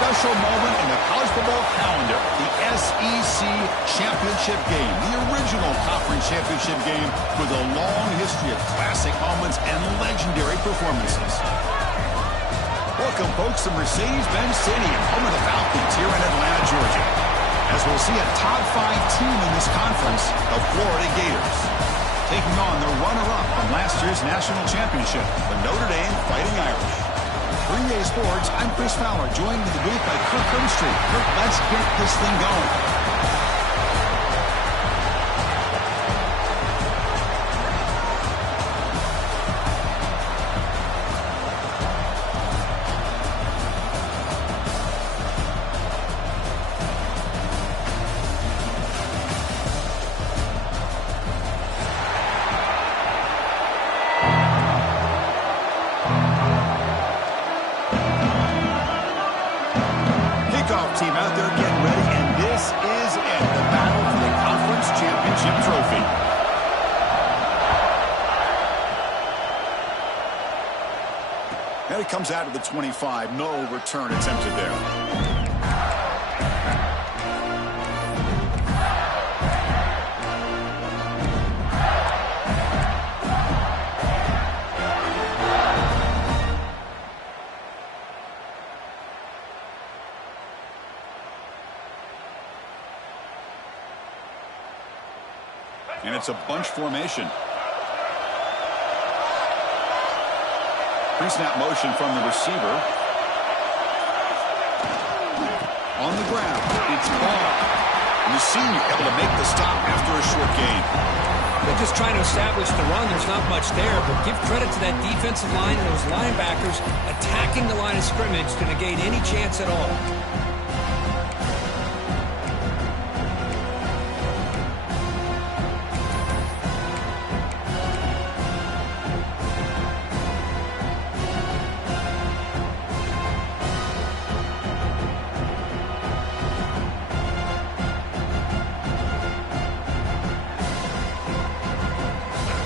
special moment in the college football calendar, the SEC championship game, the original conference championship game with a long history of classic moments and legendary performances. Welcome, folks, to Mercedes-Benz Stadium, home of the Falcons here in Atlanta, Georgia, as we'll see a top 5 team in this conference, the Florida Gators, taking on the runner-up from last year's national championship, the Notre Dame Fighting Irish. For EA Sports, I'm Chris Fowler, joined in the booth by Kirk Herbstreit. Kirk, let's get this thing going. Team out there getting ready, and this is it, the battle for the conference championship trophy. And it comes out of the 25. No return attempted there. And it's a bunch formation. Pre-snap motion from the receiver. On the ground, it's ball. And the senior able to make the stop after a short gain. They're just trying to establish the run. There's not much there, but give credit to that defensive line and those linebackers attacking the line of scrimmage to negate any chance at all.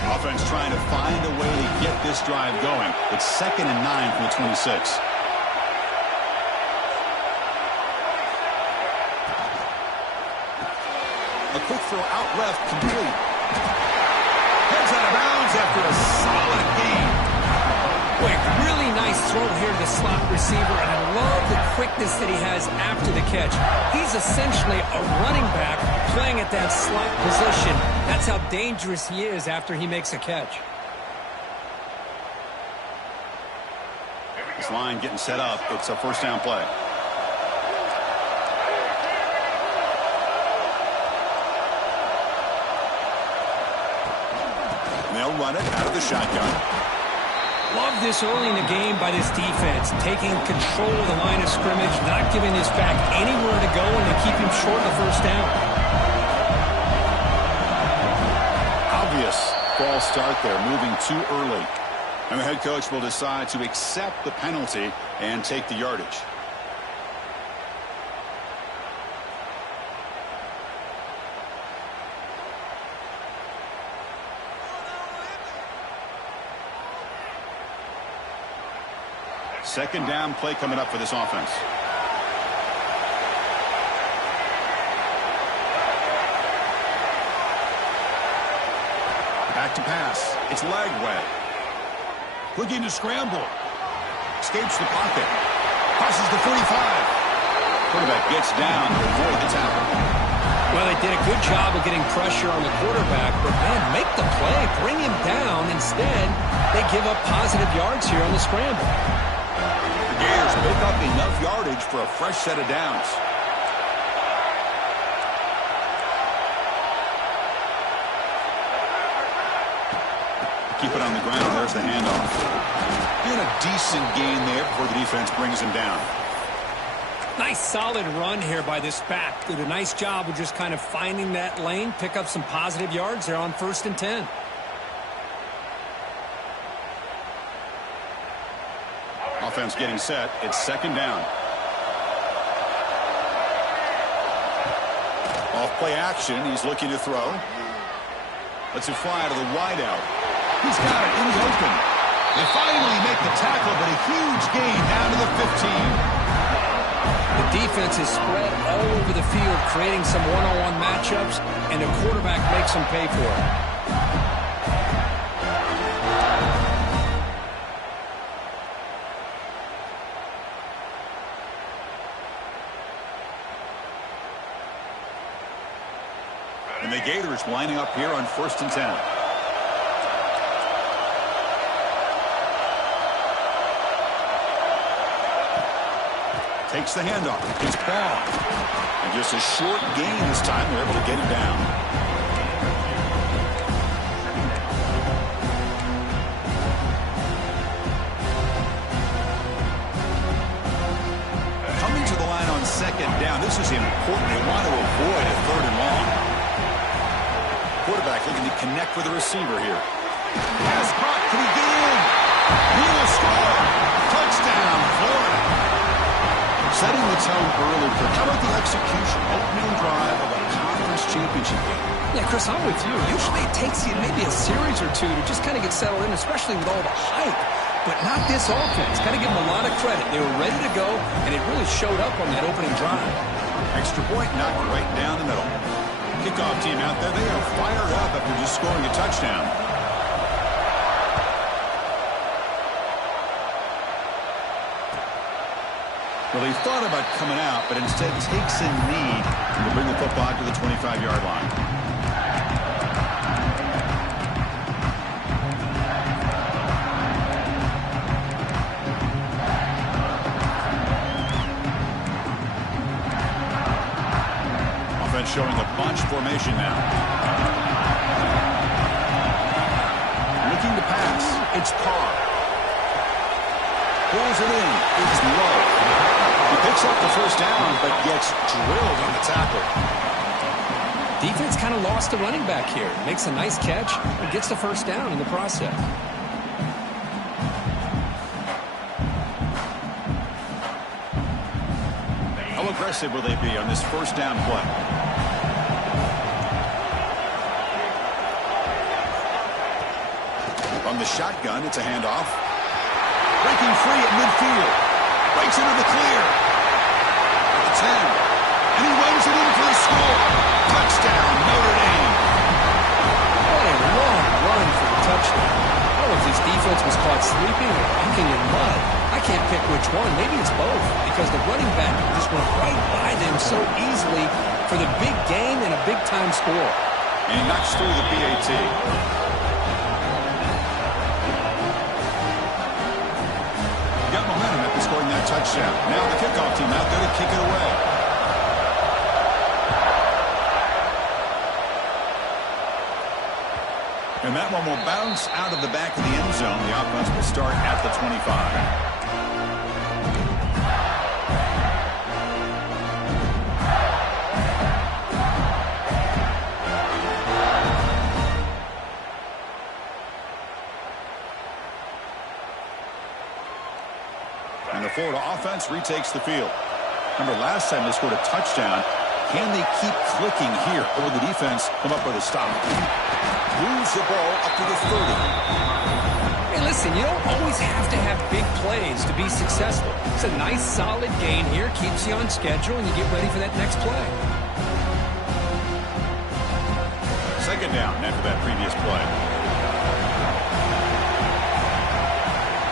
Offense trying to find a way to get this drive going. It's 2nd and 9 from the 26. A quick throw out left, complete. Heads out of bounds after a solid gain. Boy, really nice throw here to the slot receiver, and I love the quickness that he has after the catch. He's essentially a running back playing at that slot position. That's how dangerous he is after he makes a catch. This line getting set up. It's a first down play. And they'll run it out of the shotgun. Love this early in the game by this defense, taking control of the line of scrimmage, not giving this back anywhere to go, and they keep him short of the first down. Obvious false start there, moving too early. And the head coach will decide to accept the penalty and take the yardage. Second down play coming up for this offense. Back to pass. It's Lagway. Looking to scramble. Escapes the pocket. Crosses the 45. Quarterback gets down to avoid the tackle. Well, they did a good job of getting pressure on the quarterback, but, man, make the play. Bring him down. Instead, they give up positive yards here on the scramble. The Gators pick up enough yardage for a fresh set of downs. Keep it on the ground. There's the handoff. And a decent gain there before the defense brings him down. Nice solid run here by this back. Did a nice job of just kind of finding that lane, pick up some positive yards there on 1st and 10. Offense getting set. It's 2nd down. Off play action. He's looking to throw. Lets it fly to the wideout. He's got it in the open. They finally make the tackle, but a huge gain down to the 15. The defense is spread all over the field, creating some one-on-one matchups, and the quarterback makes them pay for it. And the Gators lining up here on 1st and 10. Takes the handoff. It's ball. And just a short gain this time. They're able to get him down. Coming to the line on 2nd down. This is important. They want to avoid a 3rd and long. Quarterback looking to connect with the receiver here. Pass caught. Can he get in? He will score. Touchdown, Florida. Setting the tone early. How about the execution? Opening drive of a conference championship game. Yeah, Chris, I'm with you. Usually it takes you maybe a series or two to just kind of get settled in, especially with all the hype. But not this offense. Got to give them a lot of credit. They were ready to go, and it really showed up on that opening drive. Extra point knocked right down the middle. Kickoff team out there. They are fired up after just scoring a touchdown. Well, he thought about coming out, but instead takes a knee to bring the football to the 25-yard line. Offense showing a bunch formation now. Looking to pass. It's Carr. Pulls it in. It's low. He picks up the 1st down, but gets drilled on the tackle. Defense kind of lost the running back here. Makes a nice catch and gets the 1st down in the process. How aggressive will they be on this 1st down play? From the shotgun, it's a handoff. Breaking free at midfield. Breaks into the clear. At the 10. And he runs it in for the score. Touchdown, Notre Dame. What a long run for the touchdown. I don't know if this defense was caught sleeping or walking in mud. I can't pick which one. Maybe it's both, because the running back just went right by them so easily for the big gain and a big-time score. And he knocks through the PAT. Got momentum after scoring that touchdown. Now the kickoff team out there to kick it away. And that one will bounce out of the back of the end zone. The offense will start at the 25. And the Florida offense retakes the field. Remember, last time they scored a touchdown. Can they keep clicking here, or will the defense come up with a stop? Moves the ball up to the 30. Hey, listen, you don't always have to have big plays to be successful. It's a nice, solid gain here. Keeps you on schedule, and you get ready for that next play. 2nd down after that previous play.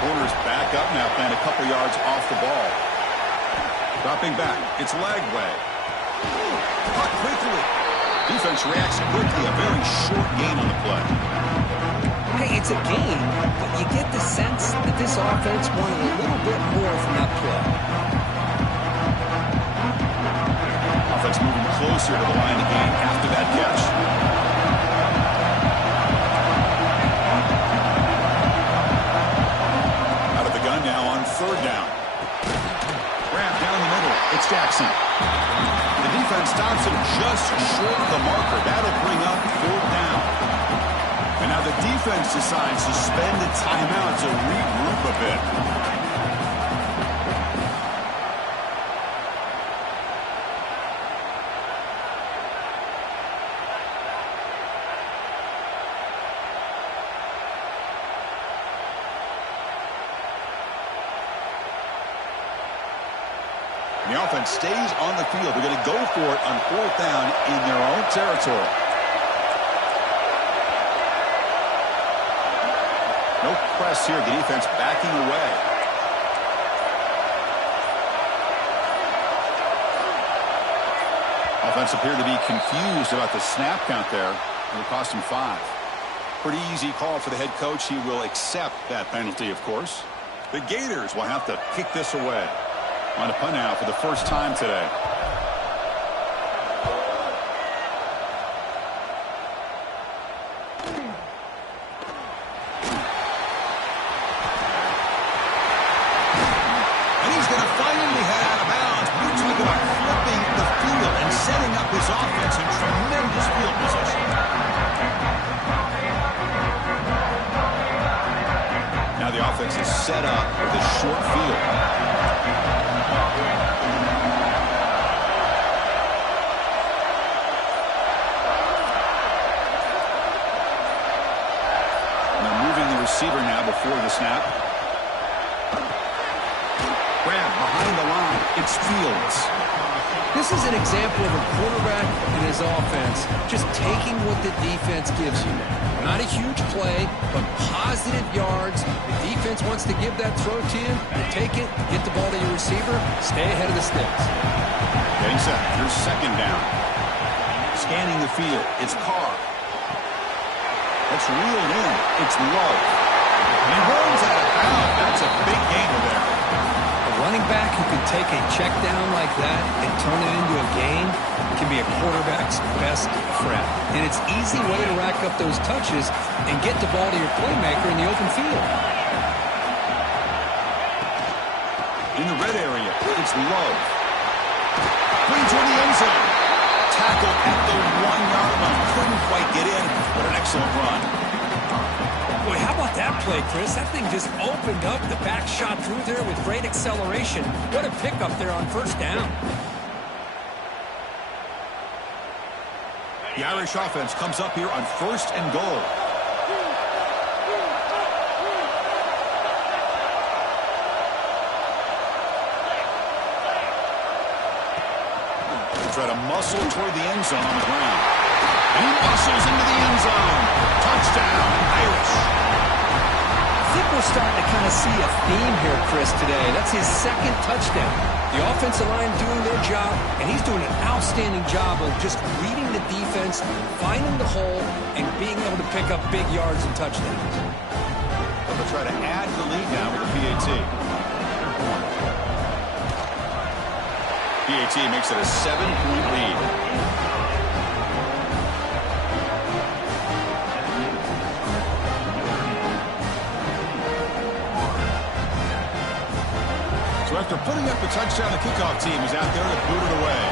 Corners back up now, playing a couple yards off the ball. Dropping back. It's Lagway. Caught quickly. Defense reacts quickly. A very short gain on the play. Hey, it's a gain, but you get the sense that this offense wanted a little bit more from that play. Offense moving closer to the line of game after that catch. Out of the gun now on 3rd down. Wrap down the middle. It's Jackson. The defense stops him just short of the marker. That'll bring up 4th down. And now the defense decides to spend a timeout to regroup a bit. The offense stays on the field. They're going to go for it on 4th down in their own territory. No press here. The defense backing away. Offense appeared to be confused about the snap count there. It'll cost him 5. Pretty easy call for the head coach. He will accept that penalty, of course. The Gators will have to kick this away. On a punt now for the first time today. And he's going to finally head out of bounds. You talk about flipping the field and setting up his offense in tremendous field position. Now the offense is set up with a short field. Receiver now before the snap. Grab behind the line. It's Fields. This is an example of a quarterback and his offense just taking what the defense gives you. Not a huge play, but positive yards. The defense wants to give that throw to you. You take it, get the ball to your receiver, stay ahead of the sticks. Getting set. Here's 2nd down. Scanning the field. It's Carr. That's reeled in. It's Love. He runs out of bounds. That's a big gainer there. A running back who can take a check down like that and turn it into a gain can be a quarterback's best friend. And it's an easy way to rack up those touches and get the ball to your playmaker in the open field. In the red area, it's Love. Brings toward the end zone. Tackle at the 1-yard line. Couldn't quite get in, but an excellent run. Boy, how about that play, Chris? That thing just opened up. The back shot through there with great acceleration. What a pickup there on 1st down. The Irish offense comes up here on 1st and goal. Try to muscle toward the end zone on the ground. And he muscles into the end zone. Touchdown, Irish. I think we're starting to kind of see a theme here, Chris, today. That's his 2nd touchdown. The offensive line doing their job, and he's doing an outstanding job of just reading the defense, finding the hole, and being able to pick up big yards and touchdowns. They'll try to add the lead now with the PAT. PAT makes it a 7-point lead. So after putting up the touchdown, the kickoff team is out there to boot it away.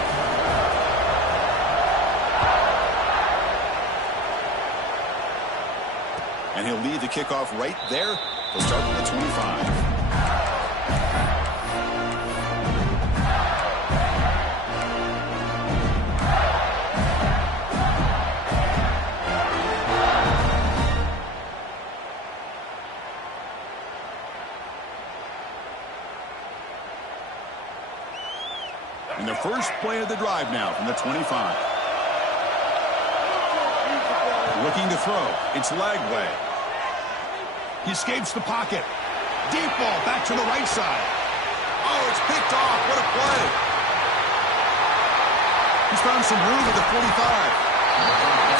And he'll lead the kickoff right there. He'll start at the 25. And the first play of the drive now from the 25. Looking to throw. It's Lagway. He escapes the pocket. Deep ball back to the right side. Oh, it's picked off. What a play. He's found some room at the 45.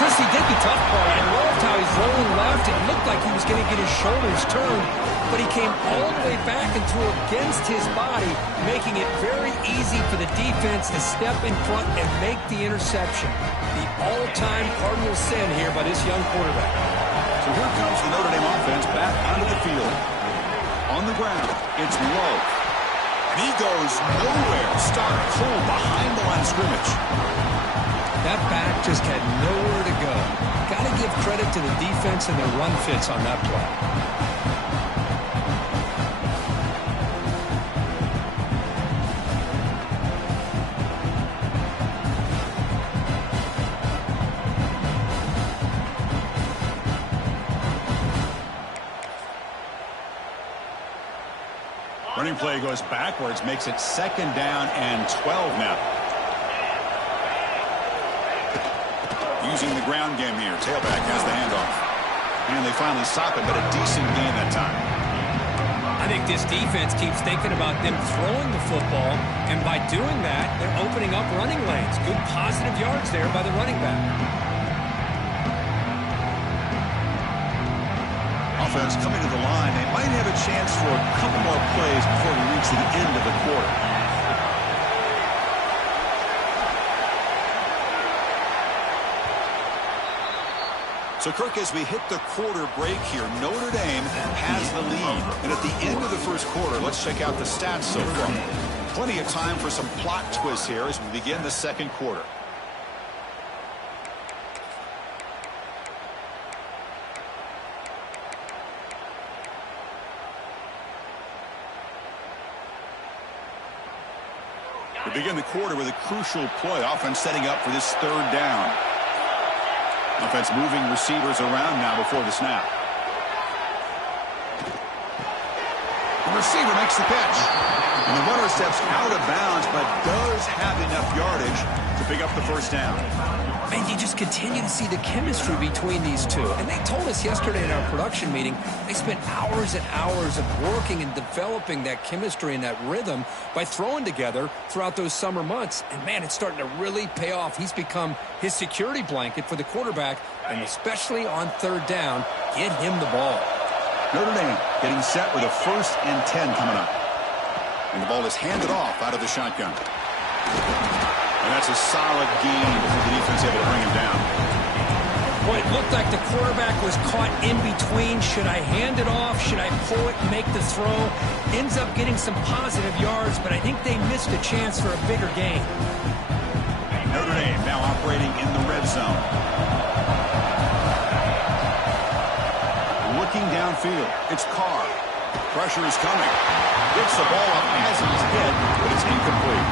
Chris, he did the tough part. I loved how he's rolling left. It looked like he was going to get his shoulders turned, but he came all the way back and threw against his body, making it very easy for the defense to step in front and make the interception. The all-time Cardinal sin here by this young quarterback. So here comes the Notre Dame offense back onto the field. On the ground, it's Lowe. And he goes nowhere. Start pull behind the line of scrimmage. That back just had nowhere to go. Got to give credit to the defense and their run fits on that play. Running play goes backwards, makes it 2nd down and 12 now. Using the ground game here. Tailback has the handoff. And they finally stop it, but a decent gain that time. I think this defense keeps thinking about them throwing the football, and by doing that, they're opening up running lanes. Good positive yards there by the running back. Offense coming to the line. They might have a chance for a couple more plays before we reach the end of the quarter. So, Kirk, as we hit the quarter break here, Notre Dame has the lead. And at the end of the first quarter, let's check out the stats so far. Plenty of time for some plot twists here as we begin the second quarter. We begin the quarter with a crucial play. Offense setting up for this 3rd down. Offense moving receivers around now before the snap. The receiver makes the catch. And the runner steps out of bounds, but does have enough yardage to pick up the 1st down. Man, you just continue to see the chemistry between these two. And they told us yesterday in our production meeting, they spent hours and hours of working and developing that chemistry and that rhythm by throwing together throughout those summer months. And, man, it's starting to really pay off. He's become his security blanket for the quarterback, and especially on 3rd down, get him the ball. Notre Dame getting set with a 1st and 10 coming up. And the ball is handed off out of the shotgun. And that's a solid gain before the defense able to bring him down. Boy, it looked like the quarterback was caught in between. Should I hand it off? Should I pull it and make the throw? Ends up getting some positive yards, but I think they missed a chance for a bigger gain. Notre Dame now operating in the red zone. Looking downfield. It's Carr. Pressure is coming. Gets the ball up as he's hit, but it's incomplete.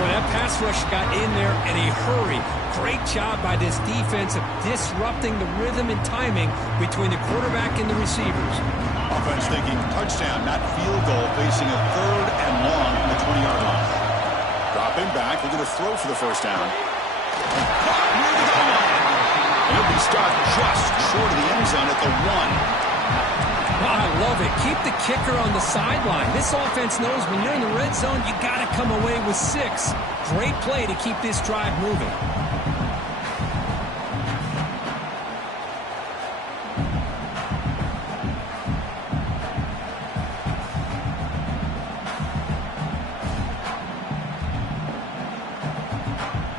Boy, that pass rush got in there in a hurry. Great job by this defense of disrupting the rhythm and timing between the quarterback and the receivers. Offense thinking touchdown, not field goal, facing a 3rd and long from the 20-yard line. Dropping back, looking to throw for the 1st down. Caught near the goal. And he'll be stopped just short of the end zone at the 1. Oh, I love it. Keep the kicker on the sideline. This offense knows when you're in the red zone, you got to come away with 6. Great play to keep this drive moving.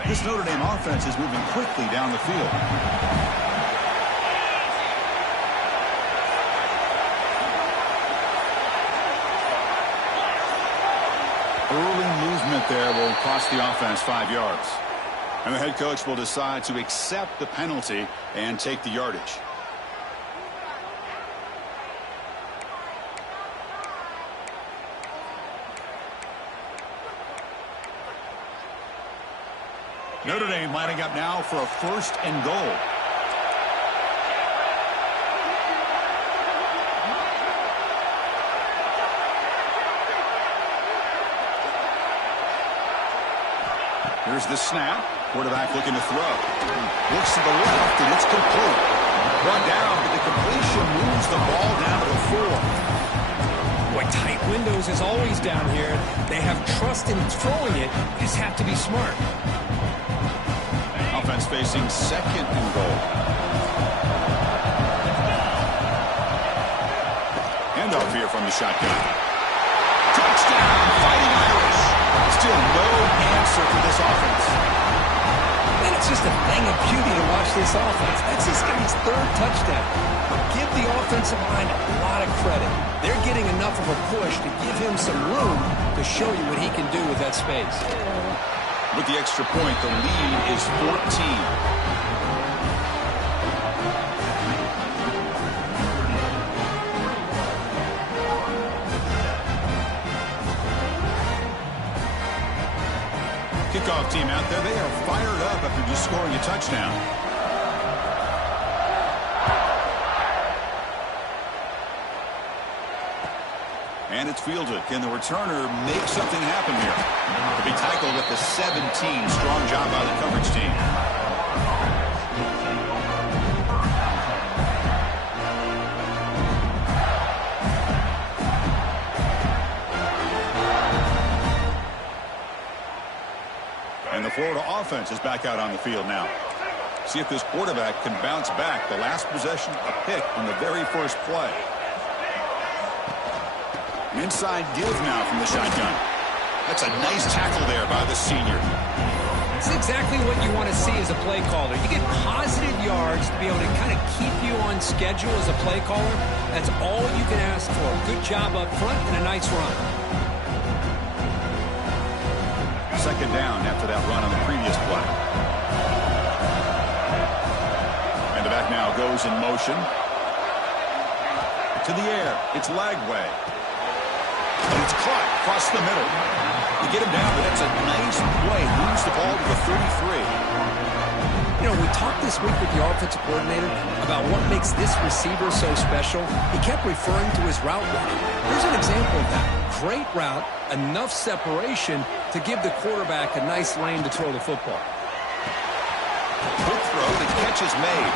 This Notre Dame offense is moving quickly down the field. Early movement there will cost the offense 5 yards. And the head coach will decide to accept the penalty and take the yardage. Notre Dame lining up now for a 1st and goal. Here's the snap. Quarterback looking to throw. Looks to the left, and it's complete. Brought down, but the completion moves the ball down to the 4. Boy, tight windows is always down here. They have trust in throwing it. You just have to be smart. Offense facing 2nd and goal. Handoff here from the shotgun. Touchdown, Fighting Irish. Still no answer for this offense. And it's just a thing of beauty to watch this offense. That's this guy's 3rd touchdown. But give the offensive line a lot of credit. They're getting enough of a push to give him some room to show you what he can do with that space. With the extra point, the lead is 14. Kickoff team out there, they are fired up after just scoring a touchdown. And it's fielded. Can the returner make something happen here? To be tackled at the 17. Strong job by the coverage team. And the Florida offense is back out on the field now. See if this quarterback can bounce back. The last possession, a pick on the very first play. Inside give now from the shotgun. That's a nice tackle there by the senior. It's exactly what you want to see as a play caller. You get positive yards to be able to kind of keep you on schedule as a play caller. That's all you can ask for. Good job up front and a nice run. Second down after that run on the previous play. And the back now goes in motion. To the air. It's Lagway. And it's caught across the middle. You get him down, but that's a nice play. Moves the ball to the 33. You know, we talked this week with the offensive coordinator about what makes this receiver so special. He kept referring to his route running. Here's an example of that. Great route, enough separation to give the quarterback a nice lane to throw the football. Quick throw, the catch is made.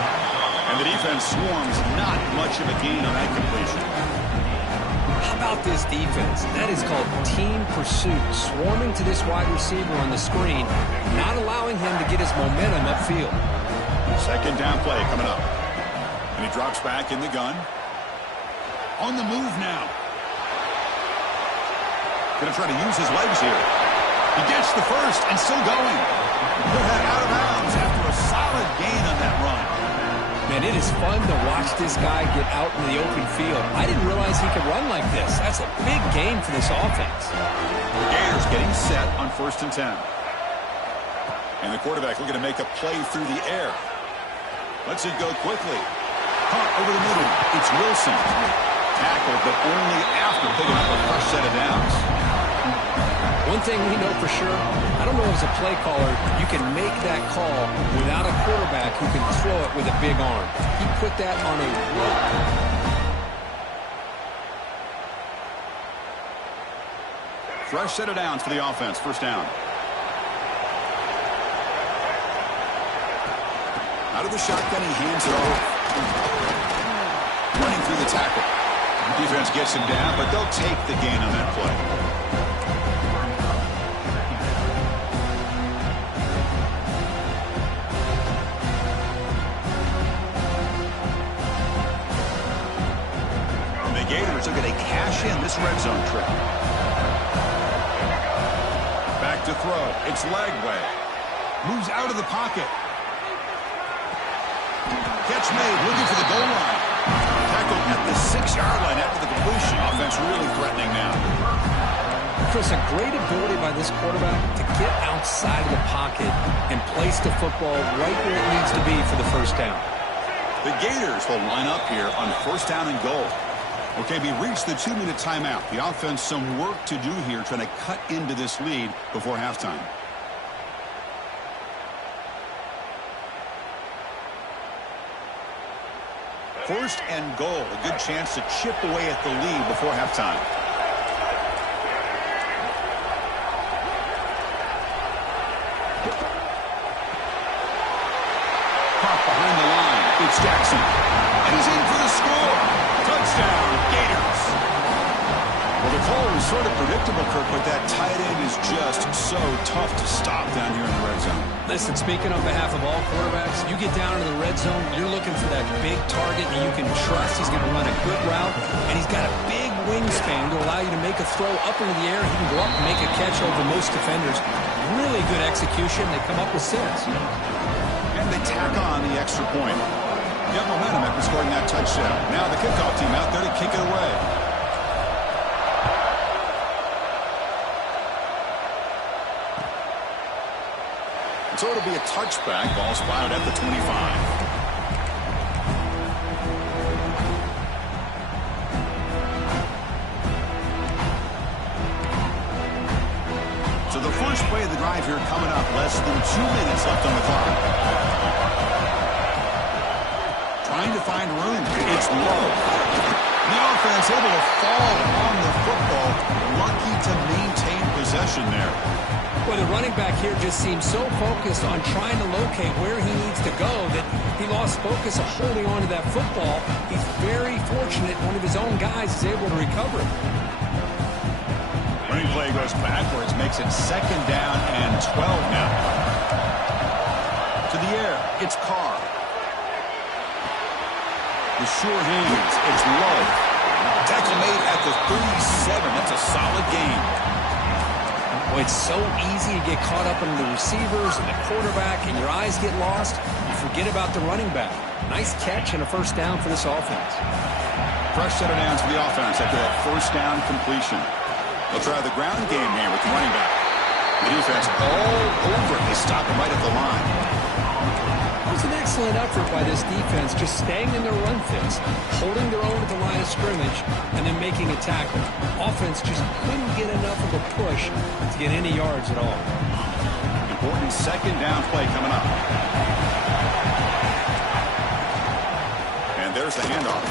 And the defense swarms, not much of a gain on that completion. How about this defense? That is called team pursuit. Swarming to this wide receiver on the screen, not allowing him to get his momentum upfield. Second down play coming up. And he drops back in the gun. On the move now. Going to try to use his legs here. He gets the first and still going. Put that out of bounds after a solid gain on that run. Man, it is fun to watch this guy get out in the open field. I didn't realize he could run like this. That's a big gain for this offense. The Gators getting set on 1st and 10. And the quarterback looking to make a play through the air. Lets it go quickly. Caught over the middle. It's Wilson. Tackled, but only after picking up a fresh set of downs. One thing we know for sure, I don't know as a play caller, you can make that call without a quarterback who can throw it with a big arm. He put that on a rope. Fresh set of downs for the offense. First down. Out of the shotgun, he hands it off. Running through the tackle. Defense gets him down, but they'll take the gain on that play. Gators are going to cash in this red zone trip. Back to throw. It's Lagway. Moves out of the pocket. Catch made. Looking for the goal line. Tackled at the 6-yard line after the completion. Offense really threatening now. Chris, a great ability by this quarterback to get outside of the pocket and place the football right where it needs to be for the first down. The Gators will line up here on 1st down and goal. Okay, we reached the 2-minute timeout. The offense some work to do here trying to cut into this lead before halftime. First and goal. A good chance to chip away at the lead before halftime. Caught behind the line. It's Jackson. And he's in for the score. Touchdown, Gators. Well, the call was sort of predictable, Kirk, but that tight end is just so tough to stop down here in the red zone. Listen, speaking on behalf of all quarterbacks, you get down in the red zone, you're looking for that big target that you can trust. He's going to run a good route, and he's got a big wingspan to allow you to make a throw up into the air. He can go up and make a catch over most defenders. Really good execution. They come up with 6. And they tack on the extra point. Got momentum after scoring that touchdown. Now the kickoff team out there to kick it away. So it'll be a touchback. Ball spotted at the 25. So the first play of the drive here coming up. Less than 2 minutes left on the clock. Trying to find room. It's low. The offense able to fall on the football. Lucky to maintain possession there. Well, the running back here just seems so focused on trying to locate where he needs to go that he lost focus of holding on to that football. He's very fortunate one of his own guys is able to recover it. Running play goes backwards, makes it 2nd down and 12 now. To the air, it's Carr. The sure hands, it's low. Tackle made at the 37. That's a solid gain. Well, it's so easy to get caught up in the receivers and the quarterback, and your eyes get lost. You forget about the running back. Nice catch and a 1st down for this offense. Fresh set of downs for the offense after that 1st down completion. They'll try the ground game here with the running back. The defense all over. They stop him right at the line. It was an excellent effort by this defense, just staying in their run fits, holding their own at the line of scrimmage, and then making a tackle. Offense just couldn't get enough of a push to get any yards at all. Important 2nd down play coming up. And there's the handoff.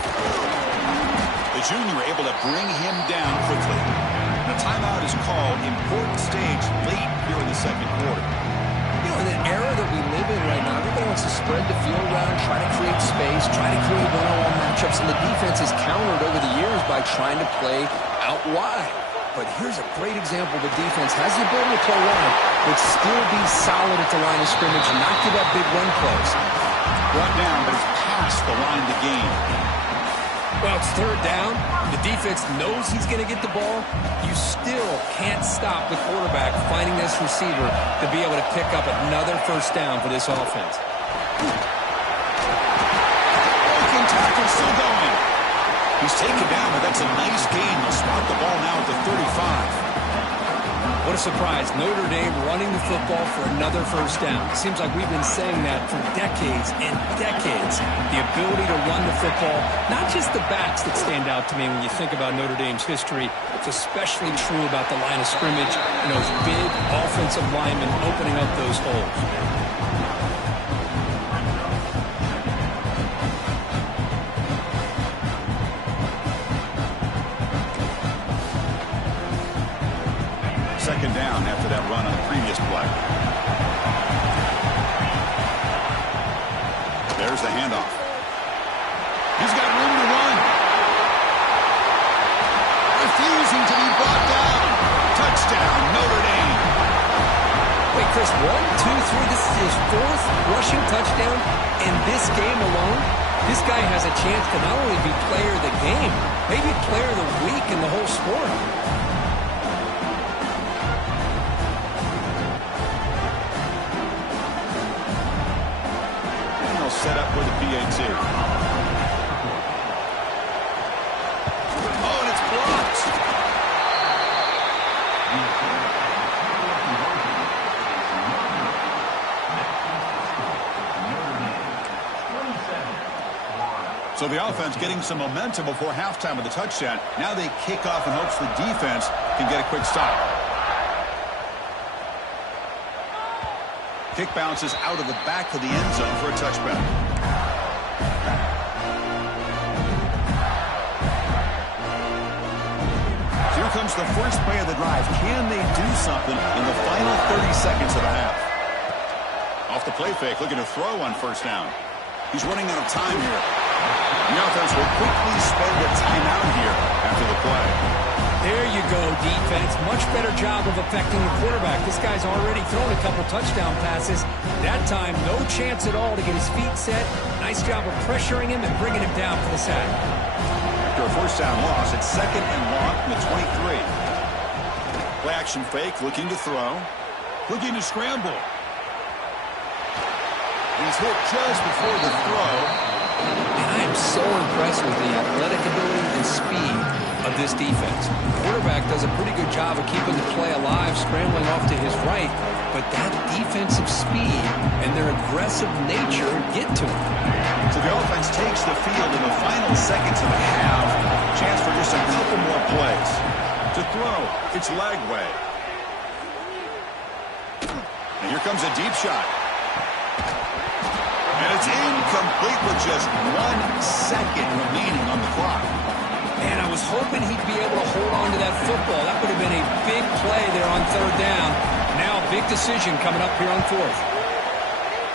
The junior able to bring him down quickly. A timeout is called. Important stage late here in the 2nd quarter. You know, in the era that we live in right now, everybody wants to spread the field around, try to create space, try to create one-on-one matchups, and the defense is countered over the years by trying to play out wide. But here's a great example. The defense has the ability to play wide, but still be solid at the line of scrimmage and not give up big run plays. Brought down, but it's past the line to gain. Well, it's 3rd down. The defense knows he's going to get the ball. You still can't stop the quarterback finding this receiver to be able to pick up another 1st down for this offense. Broken tackle still going. He's taken down, but that's a nice gain. They'll spot the ball now at the 35. What a surprise. Notre Dame running the football for another 1st down. It seems like we've been saying that for decades and decades. The ability to run the football, not just the backs that stand out to me when you think about Notre Dame's history. It's especially true about the line of scrimmage and those big offensive linemen opening up those holes. Second down after that run on the previous play. There's the handoff. He's got room to run. Refusing to be brought down. Touchdown, Notre Dame. Wait, Chris, 1, 2, 3. This is his 4th rushing touchdown in this game alone. This guy has a chance to not only be player of the game, maybe player of the week in the whole sport. Set up with a PAT. Oh, and it's blocked. So the offense getting some momentum before halftime with the touchdown. Now they kick off in hopes the defense can get a quick stop. Kick bounces out of the back of the end zone for a touchback. Here comes the first play of the drive. Can they do something in the final 30 seconds of the half? Off the play fake, looking to throw on 1st down. He's running out of time here. The offense will quickly spend a timeout here after the play. There you go, defense. Much better job of affecting the quarterback. This guy's already thrown a couple touchdown passes. That time, no chance at all to get his feet set. Nice job of pressuring him and bringing him down for the sack. After a 1st down loss, it's 2nd and long from the 23. Play action fake, looking to throw. Looking to scramble. He's hit just before the throw. And I am so impressed with the athletic ability and speed of this defense. The quarterback does a pretty good job of keeping the play alive, scrambling off to his right, but that defensive speed and their aggressive nature get to him. So the offense takes the field in the final seconds of the half. Chance for just a couple more plays. To throw, it's leg way. And here comes a deep shot. And it's incomplete with just 1 second remaining on the clock. Man, I was hoping he'd be able to hold on to that football. That would have been a big play there on third down. Now a big decision coming up here on fourth.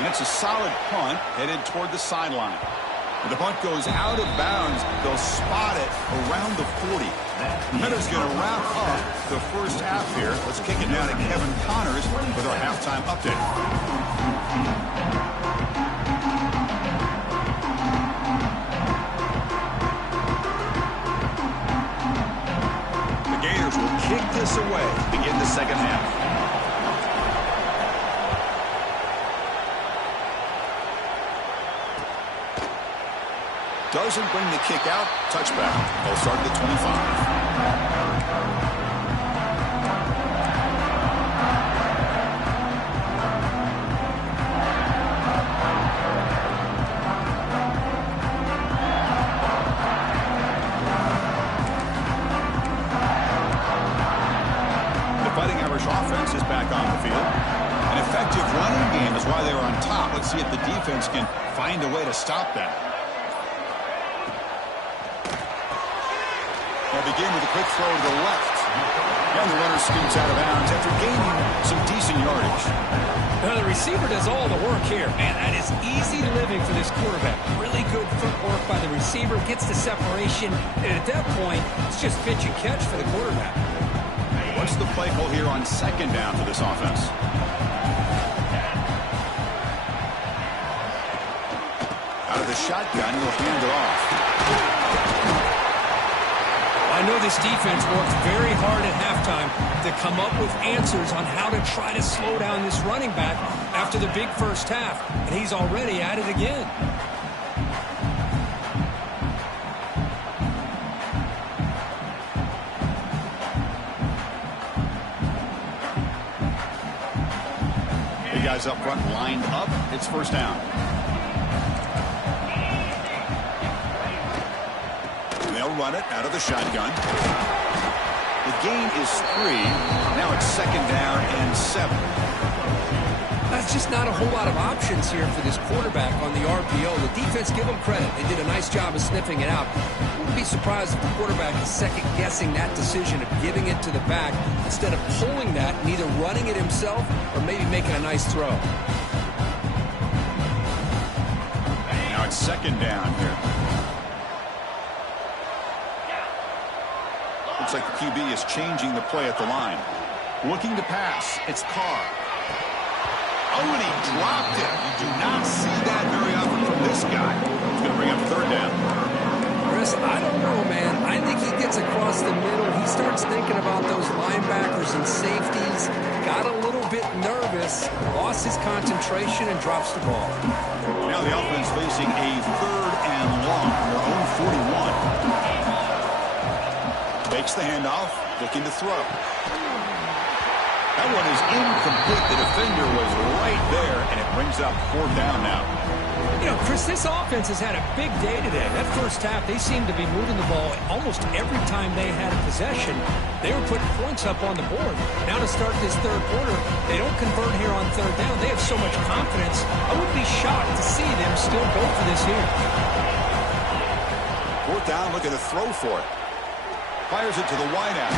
And it's a solid punt headed toward the sideline. When the punt goes out of bounds, they'll spot it around the 40. Minuta's going to wrap up the first half here. Let's kick it now to Kevin Connors with our halftime update. The Gators will kick this away to begin the second half. Doesn't bring the kick out. Touchback. They'll start at the 25. The Fighting Irish offense is back on the field. An effective running game is why they were on top. Let's see if the defense can find a way to stop that. They'll begin with a quick throw to the left. And the runner scoots out of bounds after gaining some decent yardage. Now the receiver does all the work here. Man, that is easy living for this quarterback. Really good footwork by the receiver. Gets the separation. And at that point, it's just pitch and catch for the quarterback. What's the play call here on second down for this offense? Out of the shotgun, he'll hand it off. I know this defense worked very hard at halftime to come up with answers on how to try to slow down this running back after the big first half, and he's already at it again. The guys up front lined up. It's first down. They'll run it out of the shotgun. The gain is 3. Now it's second down and 7. That's just not a whole lot of options here for this quarterback on the RPO. The defense, give them credit. They did a nice job of sniffing it out. I wouldn't be surprised if the quarterback is second-guessing that decision of giving it to the back instead of pulling that and either running it himself or maybe making a nice throw. Now it's second down here. Looks like the QB is changing the play at the line. Looking to pass. It's Carr. Oh, and he dropped it. You do not see that very often from this guy. He's going to bring up third down. Chris, I don't know, man. I think he gets across the middle. He starts thinking about those linebackers and safeties. Got a little bit nervous. Lost his concentration and drops the ball. Now the offense facing a third and long. Their own 41. Takes the handoff, looking to throw. That one is incomplete. The defender was right there, and it brings up fourth down now. You know, Chris, this offense has had a big day today. That first half, they seemed to be moving the ball almost every time they had a possession. They were putting points up on the board. Now to start this third quarter, they don't convert here on third down. They have so much confidence. I wouldn't be shocked to see them still go for this here. Fourth down, looking to throw for it. Fires it to the wideout.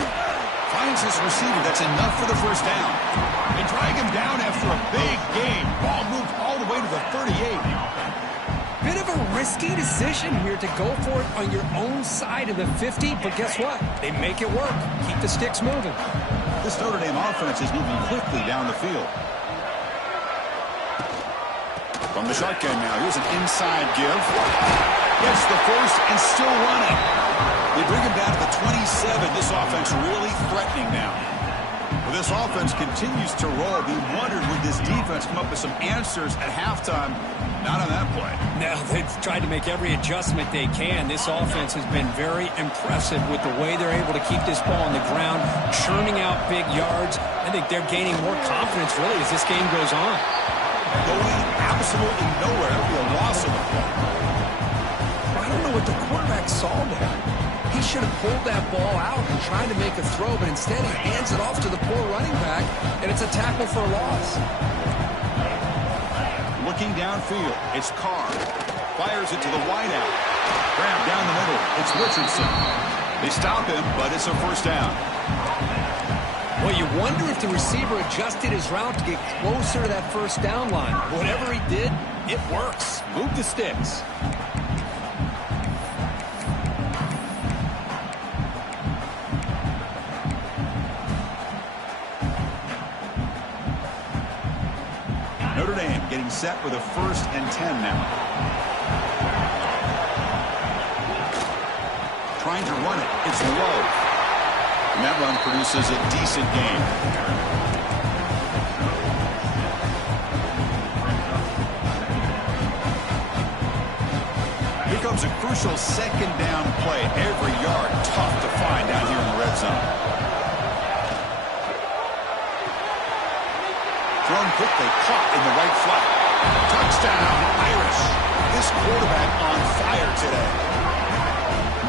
Finds his receiver. That's enough for the first down. They drag him down after a big game. Ball moved all the way to the 38. Bit of a risky decision here to go for it on your own side of the 50, but guess what? They make it work. Keep the sticks moving. This Notre Dame offense is moving quickly down the field. From the shotgun now, here's an inside give. Gets the first and still running. They bring him down to the 27. This offense really threatening now. Well, this offense continues to roll. We wondered, would this defense come up with some answers at halftime? Not on that play. No, they've tried to make every adjustment they can. This offense has been very impressive with the way they're able to keep this ball on the ground, churning out big yards. I think they're gaining more confidence, really, as this game goes on. Going absolutely nowhere. That would be a loss of the play. I don't know what the quarterback saw there. He should have pulled that ball out and tried to make a throw, but instead he hands it off to the poor running back, and it's a tackle for a loss. Looking downfield, it's Carr. Fires it to the wideout. Grab down the middle. It's Richardson. They stop him, but it's a first down. Well, you wonder if the receiver adjusted his route to get closer to that first down line. Whatever he did, it works. Move the sticks. Notre Dame getting set with a 1st and 10 now. Trying to run it. It's low. And that run produces a decent gain. Here comes a crucial 2nd down play. Every yard tough to find down here in the red zone. Thrown quickly, caught in the right flat. Touchdown, Irish. This quarterback on fire today.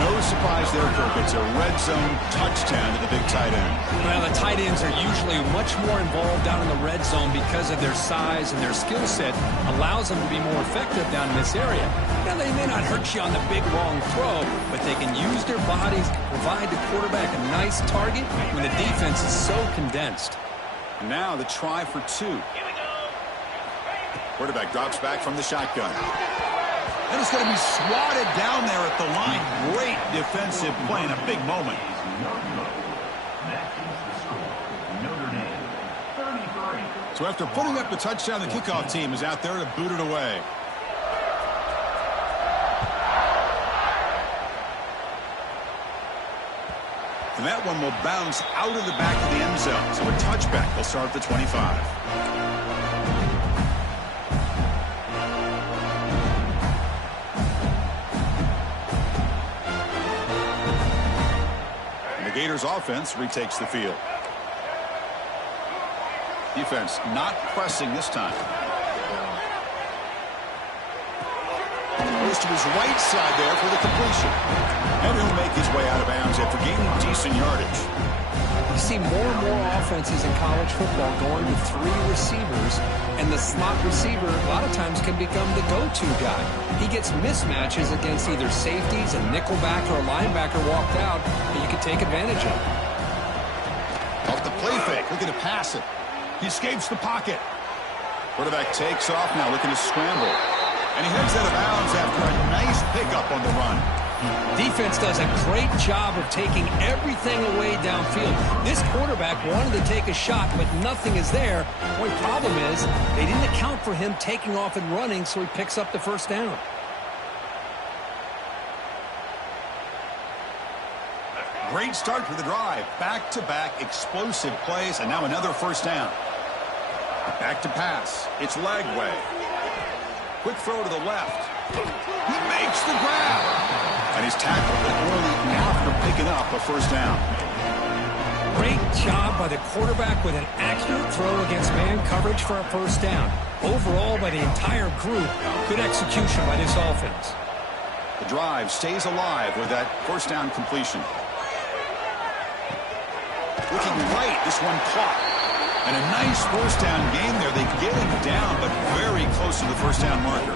No surprise there, Kirk. It's a red zone touchdown to the big tight end. Well, the tight ends are usually much more involved down in the red zone because of their size and their skill set allows them to be more effective down in this area. Now, they may not hurt you on the big, long throw, but they can use their bodies to provide the quarterback a nice target when the defense is so condensed. And now the try for 2. Quarterback drops back from the shotgun. And it's going to be swatted down there at the line. Great defensive play in a big moment. So after putting up the touchdown, the kickoff team is out there to boot it away. And that one will bounce out of the back of the end zone. So a touchback will start at the 25. Gators offense retakes the field. Defense not pressing this time. Goes to his right side there for the completion. And he'll make his way out of bounds after gaining decent yardage. You see more and more offenses in college football going to 3 receivers, and the slot receiver a lot of times can become the go-to guy. He gets mismatches against either safeties, a nickelback, or a linebacker walked out that you can take advantage of. Off the play fake, looking to pass it. He escapes the pocket. Quarterback takes off now, looking to scramble. And he heads out of bounds after a nice pickup on the run. Defense does a great job of taking everything away downfield. This quarterback wanted to take a shot, but nothing is there. The only problem is they didn't account for him taking off and running, so he picks up the first down. Great start to the drive. Back-to-back explosive plays, and now another first down. Back to pass. It's Lagway. Quick throw to the left. He makes the grab. And he's tackled it only after picking up a first down. Great job by the quarterback with an accurate throw against man coverage for a first down. Overall, by the entire group, good execution by this offense. The drive stays alive with that first down completion. Looking right, this one caught. And a nice first down gain there. They get him down, but very close to the first down marker.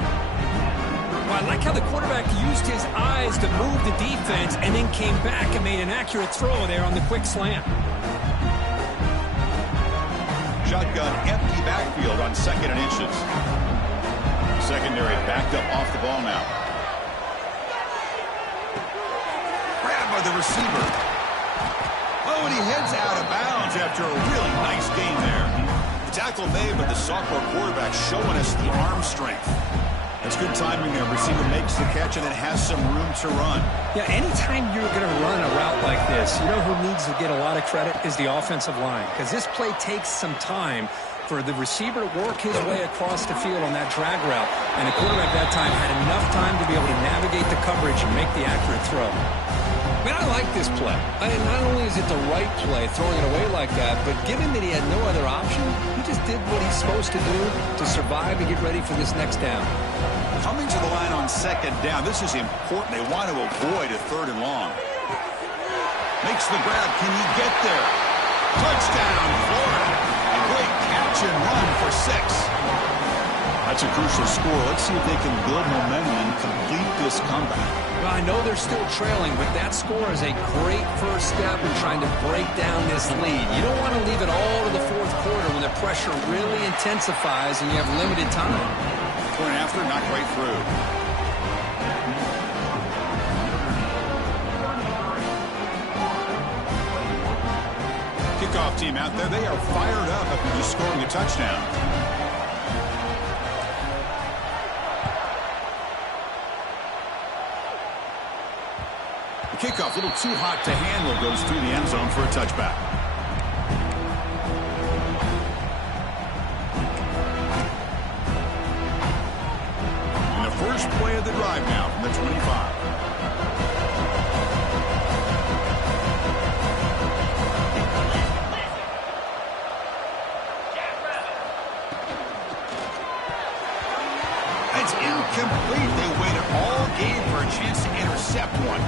Well, I like how the quarterback used his eyes to move the defense and then came back and made an accurate throw there on the quick slant. Shotgun empty backfield on 2nd and inches. Secondary backed up off the ball now. Grabbed by the receiver. Oh, and he heads out of bounds after a really nice gain there. The tackle made, but the sophomore quarterback showing us the arm strength. That's good timing there. Receiver makes the catch and then has some room to run. Yeah, anytime you're going to run a route like this, you know who needs to get a lot of credit is the offensive line. Because this play takes some time for the receiver to work his way across the field on that drag route. And the quarterback that time had enough time to be able to navigate the coverage and make the accurate throw. Man, I like this play. Not only is it the right play, throwing it away like that, but given that he had no other option, he just did what he's supposed to do to survive and get ready for this next down. Coming to the line on 2nd down, this is important. They want to avoid a 3rd and long. Makes the grab. Can he get there? Touchdown, Florida. A great catch and run for 6. That's a crucial score. Let's see if they can build momentum and complete this comeback. Well, I know they're still trailing, but that score is a great first step in trying to break down this lead. You don't want to leave it all to the fourth quarter when the pressure really intensifies and you have limited time. Point after, not quite through. Kickoff team out there. They are fired up after just scoring a touchdown. The kickoff, a little too hot to handle, goes through the end zone for a touchback. And the first play of the drive now from the 25. It's incomplete. They waited all game for a chance to intercept one.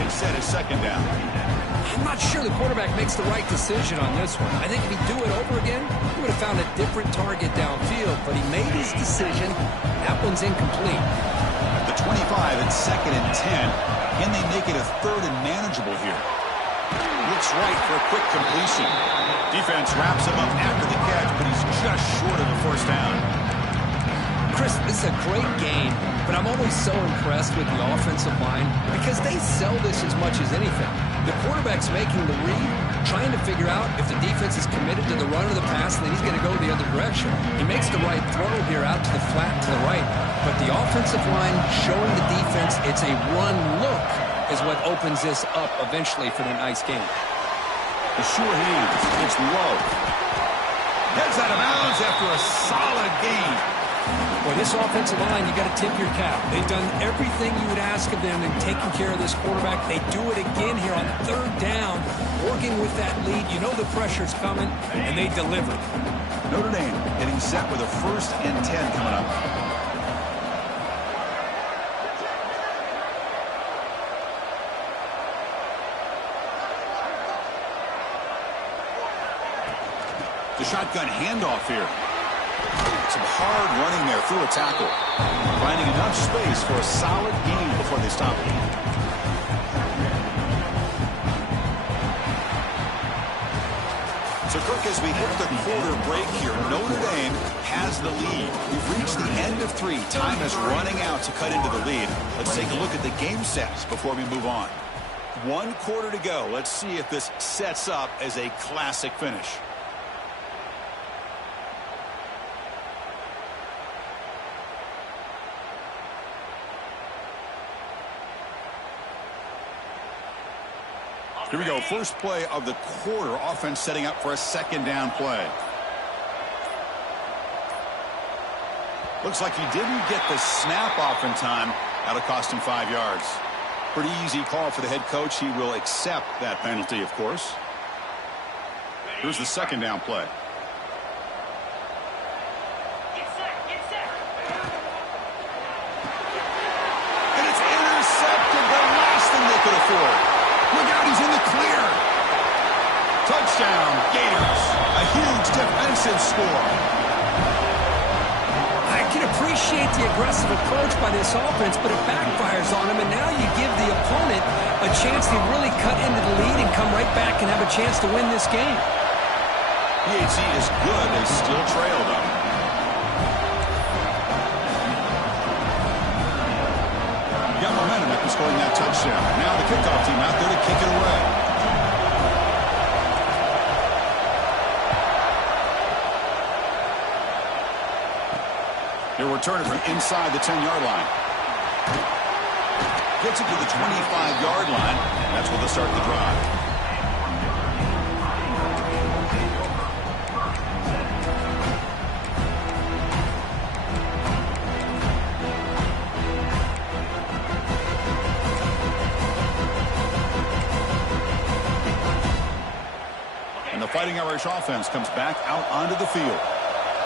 Instead, it's second down. I'm not sure the quarterback makes the right decision on this one. I think if he'd do it over again, he would have found a different target downfield, but he made his decision. That one's incomplete. At the 25, it's second and 10. Can they make it a third and manageable here? Looks right for a quick completion. Defense wraps him up after the catch, but he's just short of the first down. Chris, this is a great game, but I'm always so impressed with the offensive line because they sell this as much as anything. The quarterback's making the read, trying to figure out if the defense is committed to the run or the pass, and then he's going to go the other direction. He makes the right throw here out to the flat to the right, but the offensive line showing the defense it's a run look is what opens this up eventually for the nice game. The sure hands. It's low. Heads out of bounds after a solid game. Well, this offensive line, you got to tip your cap. They've done everything you would ask of them in taking care of this quarterback. They do it again here on third down, working with that lead. You know the pressure's coming, and they deliver. Notre Dame getting set with a first and 10 coming up. The shotgun handoff here. Some hard running there through a tackle. Finding enough space for a solid gain before they stop it. So, Kirk, as we hit the quarter break here, Notre Dame has the lead. We've reached the end of 3. Time is running out to cut into the lead. Let's take a look at the game sets before we move on. 1 quarter to go. Let's see if this sets up as a classic finish. Here we go. First play of the quarter. Offense setting up for a second down play. Looks like he didn't get the snap off in time. That'll cost him 5 yards. Pretty easy call for the head coach. He will accept that penalty, of course. Here's the second down play. And it's intercepted. The last thing they could afford. Look out, he's in the clear. Touchdown, Gators. A huge defensive score. I can appreciate the aggressive approach by this offense, but it backfires on him, and now you give the opponent a chance to really cut into the lead and come right back and have a chance to win this game. PHC is good. They still trail, though. Got momentum after scoring that touchdown. Now the kickoff team out there to kick it away. They'll return it from inside the 10-yard line. Gets it to the 25-yard line. That's where they'll start the drive. Fighting Irish offense comes back out onto the field.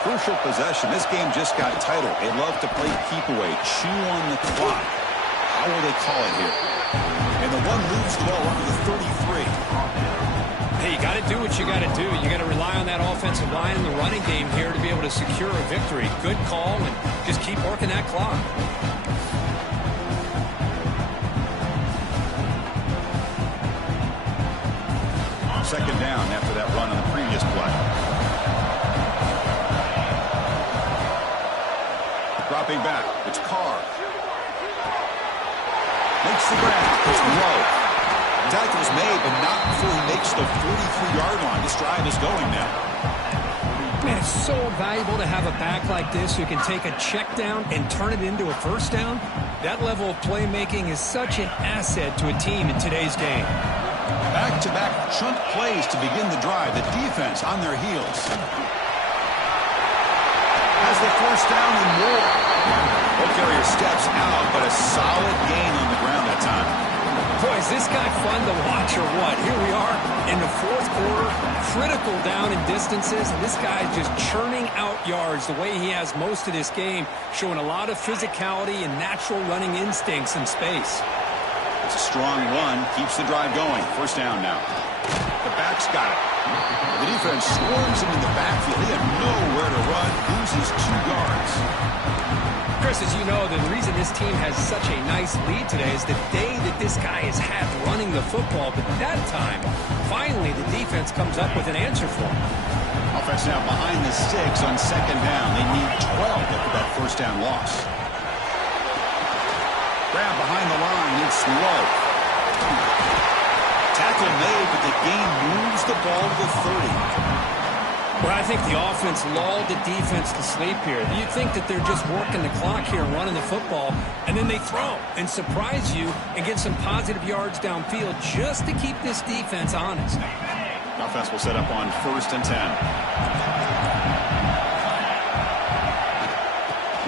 Crucial possession. This game just got tighter. They love to play keep away, chew on the clock. How will they call it here? And the one moves the ball up to the 33. Hey, you got to do what you got to do. You got to rely on that offensive line in the running game here to be able to secure a victory. Good call, and just keep working that clock. Second down after that run on the previous play. Dropping back, it's Carr. Makes the grab, it's low. Tackle's made, but not before he makes the 43-yard line. This drive is going now. Man, it's so valuable to have a back like this who can take a check down and turn it into a first down. That level of playmaking is such an asset to a team in today's game. Back-to-back chunk plays to begin the drive. The defense on their heels. Has the first down and more. Ball carrier steps out, but a solid gain on the ground that time. Boy, is this guy fun to watch or what? Here we are in the fourth quarter, critical down in distances, and this guy just churning out yards the way he has most of this game, showing a lot of physicality and natural running instincts in space. It's a strong run, keeps the drive going. First down now. The back's got it. The defense swarms him in the backfield. He had nowhere to run, loses 2 yards. Chris, as you know, the reason this team has such a nice lead today is the day that this guy has had running the football. But that time, finally, the defense comes up with an answer for him. Offense now behind the 6 on second down. They need 12 after that first down loss. Grab behind the line. It's low. Tackle made, but the game moves the ball to the 30. Well, I think the offense lulled the defense to sleep here. You'd think that they're just working the clock here and running the football, and then they throw and surprise you and get some positive yards downfield just to keep this defense honest. Offense will set up on 1st and 10.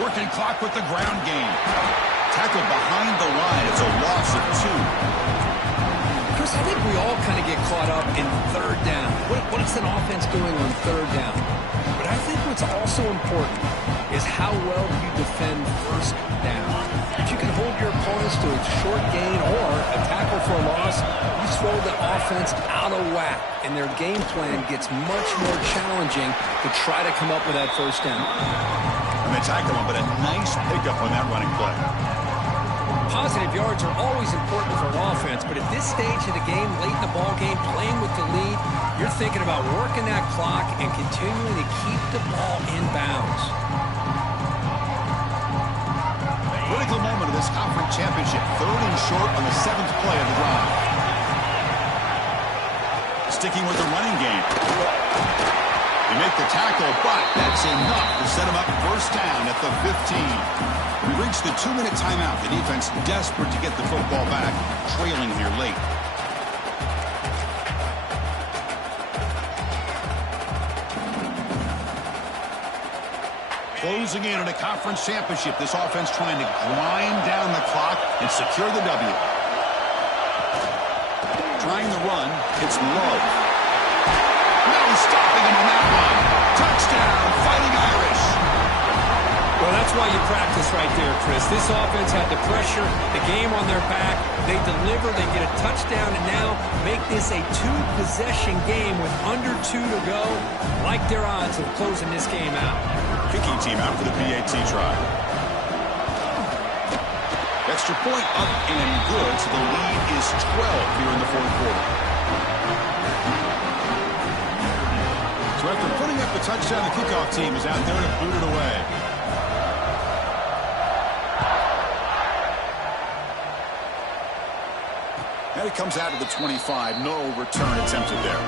Working clock with the ground game. Tackle behind the line. It's a loss of 2. Chris, I think we all kind of get caught up in third down. What is an offense doing on third down? But I think what's also important is how well you defend first down. If you can hold your opponents to a short gain or a tackle for a loss, you throw the offense out of whack, and their game plan gets much more challenging to try to come up with that first down. And they tackle him, but a nice pickup on that running play. Positive yards are always important for an offense, but at this stage of the game, late in the ball game, playing with the lead, you're thinking about working that clock and continuing to keep the ball in bounds. Critical moment of this conference championship. 3rd and short on the 7th play of the drive. Sticking with the running game. They make the tackle, but that's enough to set him up first down at the 15. We reach the 2-minute timeout. The defense desperate to get the football back, trailing here late. Closing in on a conference championship. This offense trying to grind down the clock and secure the W. Trying the run. It's low. No stopping him on that one. Touchdown, Fighting Irish. Well, that's why you practice right there, Chris. This offense had the pressure, the game on their back. They deliver, they get a touchdown, and now make this a 2-possession game with under 2 to go. Like their odds of closing this game out. Kicking team out for the PAT try. Extra point up and good, so the lead is 12 here in the 4th quarter. So after putting up the touchdown, the kickoff team is out there to boot it away. And it comes out of the 25. No return attempted there.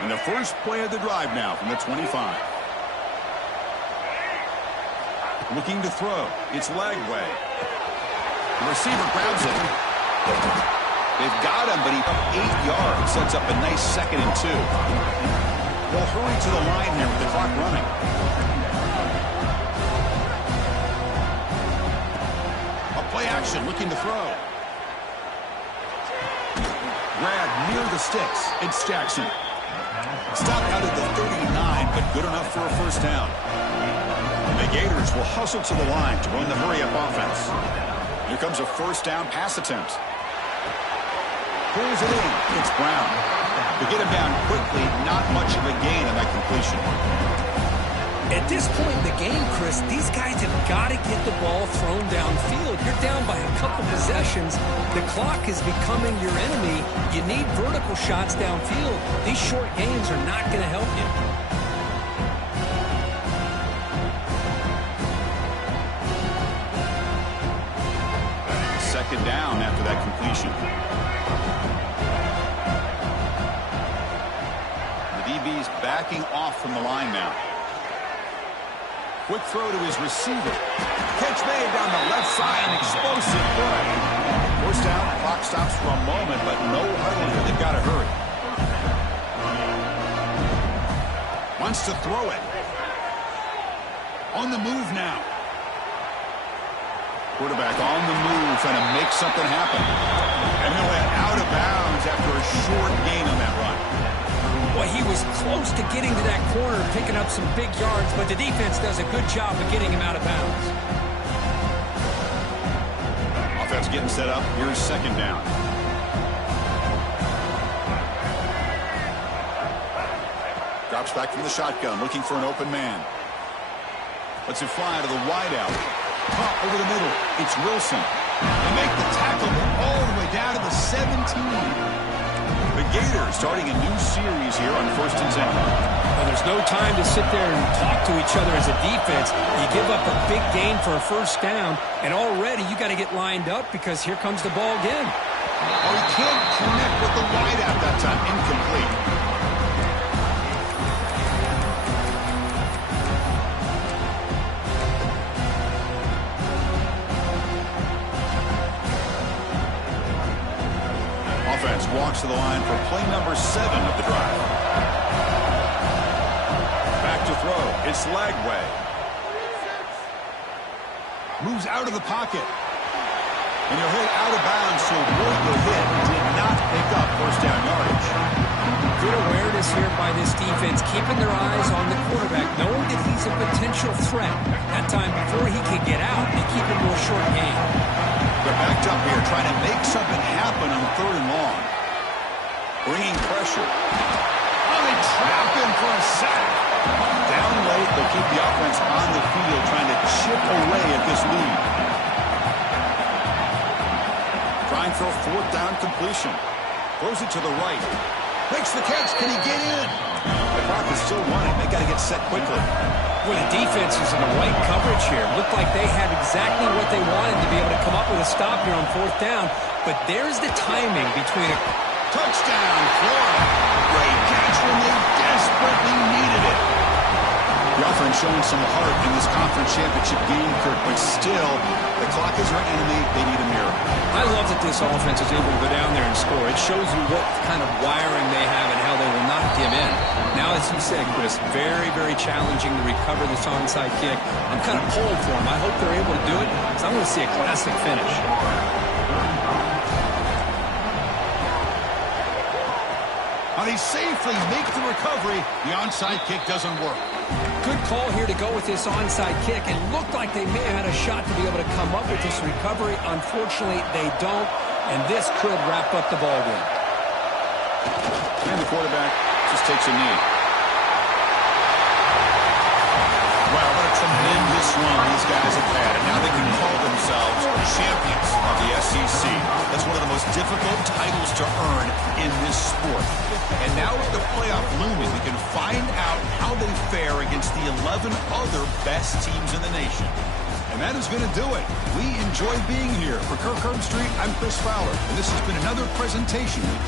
And the first play of the drive now from the 25. Looking to throw. It's Lagway. The receiver grabs it. They've got him, but he's up 8 yards. Sets up a nice 2nd and 2. They'll hurry to the line here with the clock running. A play action, looking to throw. Grab near the sticks. It's Jackson. Stop out at the 39, but good enough for a first down. And the Gators will hustle to the line to run the hurry-up offense. Here comes a first down pass attempt. Pulls it in. It's Brown. To get him down quickly, not much of a gain on that completion. At this point in the game, Chris, these guys have got to get the ball thrown downfield. You're down by a couple possessions. The clock is becoming your enemy. You need vertical shots downfield. These short gains are not going to help you. Second down after that completion. The DB's backing off from the line now. Quick throw to his receiver. Catch made down the left side. An explosive play. First down, clock stops for a moment, but no huddle here. They've got to hurry. Wants to throw it. On the move now. Quarterback on the move, trying to make something happen. And he'll head out of bounds after a short gain on that run. Well, he was close to getting to that corner, picking up some big yards, but the defense does a good job of getting him out of bounds. Offense getting set up. Here's second down. Drops back from the shotgun, looking for an open man. Lets it fly to the wideout. Caught over the middle. It's Wilson. They make the tackle all the way down to the 17. The Gators starting a new series here on 1st and 10. Well, there's no time to sit there and talk to each other as a defense. You give up a big gain for a first down, and already you got to get lined up because here comes the ball again. Oh, he can't connect with the wideout that time. Incomplete. Offense walks to the line for play number 7 of the drive. Back to throw. It's Lagway. Moves out of the pocket. And he'll hit out of bounds to avoid the hit. Did not pick up first down yardage. Good awareness here by this defense, keeping their eyes on the quarterback, knowing that he's a potential threat. That time before he can get out, they keep him to a short gain. They're backed up here, trying to make something happen on 3rd and long. Bringing pressure. Oh, they trap him for a sack. Down late, they'll keep the offense on the field, trying to chip away at this lead. Trying for a 4th down completion. Throws it to the right. Makes the catch. Can he get in? The clock is still running. They got to get set quickly. Well, the defense is in the right coverage here. Looked like they had exactly what they wanted to be able to come up with a stop here on 4th down. But there's the timing between a touchdown, Florida. Great catch when they desperately needed it. The offense showing some heart in this conference championship game, Kirk, but still, the clock is their enemy. They need a miracle. I love that this offense is able to go down there and score. It shows you what kind of wiring they have and how they will not give in. Now, as you said, Chris, very, very challenging to recover this onside kick. I'm kind of pulled for them. I hope they're able to do it, because I'm going to see a classic finish. They safely make the recovery. The onside kick doesn't work. Good call here to go with this onside kick. It looked like they may have had a shot to be able to come up with this recovery. Unfortunately, they don't, and this could wrap up the ball game. And the quarterback just takes a knee. Wow, what a tremendous run these guys have had, and now they can call themselves champions of the SEC. That's one of the most difficult titles to earn in this sport. And now with the playoff looming, we can find out how they fare against the 11 other best teams in the nation. And that is going to do it. We enjoy being here. For Kirk Herbstreit, I'm Chris Fowler, and this has been another presentation